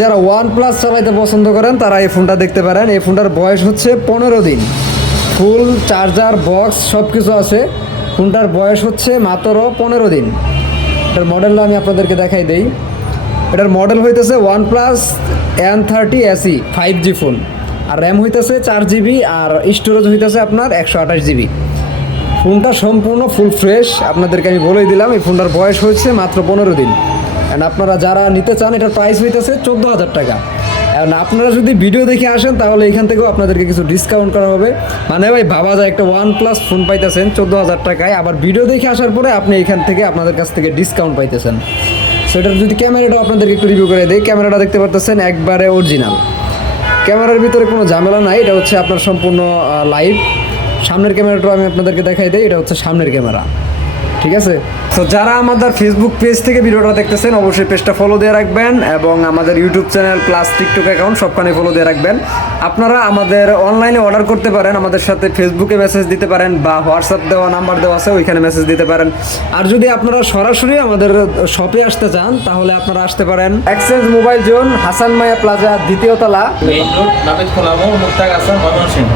যারা OnePlus চালাইতে পছন্দ করেন তারা এই ফোনটা দেখতে পারেন। এই ফোনটার বয়স হচ্ছে 15 দিন, ফুল চার্জার বক্স সব কিছু আছে। ফোনটার বয়স হচ্ছে মাত্র 15 দিন। এটার মডেলটা আমি আপনাদেরকে দেখাই দেই। এটার মডেল হইতেছে OnePlus N30 SE 5G ফোন, আর র্যাম হইতেছে 4GB, আর স্টোরেজ হইতেছে আপনার 128GB। ফোনটা সম্পূর্ণ ফুল ফ্রেশ, আপনাদেরকে আমি বলেই দিলাম। এই ফোনটার বয়স হয়েছে মাত্র 15 দিন। অ্যান্ড আপনারা যারা নিতে চান এটার প্রাইস হইতেছে 14,000 টাকা। এখন আপনারা যদি ভিডিও দেখে আসেন তাহলে এখান থেকেও আপনাদেরকে কিছু ডিসকাউন্ট করা হবে। মানে ভাই ভাবা যায় একটা OnePlus ফোন পাইতেছেন 14,000 টাকায়, আবার ভিডিও দেখে আসার পরে আপনি এখান থেকে আপনাদের কাছ থেকে ডিসকাউন্ট পাইতেছেন। সো এটার যদি ক্যামেরাটাও আপনাদেরকে একটু রিভিউ করে দিই। ক্যামেরাটা দেখতে পারতেছেন একবারে অরিজিনাল, ক্যামেরার ভিতরে কোনো ঝামেলা নাই। এটা হচ্ছে আপনার সম্পূর্ণ লাইভ। সামনের ক্যামেরাটাও আমি আপনাদেরকে দেখাই দিই। এটা হচ্ছে সামনের ক্যামেরা, ঠিক আছে। তো যারা আমাদের ফেসবুক পেজ থেকে ভিডিওটা দেখতেছেন অবশ্যই পেজটা ফলো দিয়ে রাখবেন, এবং আমাদের YouTube channel plus TikTok account সবখানে ফলো দিয়ে রাখবেন। আপনারা আমাদের অনলাইনে অর্ডার করতে পারেন, আমাদের সাথে ফেসবুকে মেসেজ দিতে পারেন, বা হোয়াটসঅ্যাপ দেওয়া নাম্বার দেওয়া আছে ওইখানে মেসেজ দিতে পারেন। আর যদি আপনারা সরাসরি আমাদের শপে আসতে চান তাহলে আপনারা আসতে পারেন এক্সচেঞ্জ মোবাইল জোন, হাসান মায়া প্লাজা, দ্বিতীয় তলা, মেইন রোড, নাপিত খোলা মোড়, মুক্তাগাছা, ময়মনসিংহ।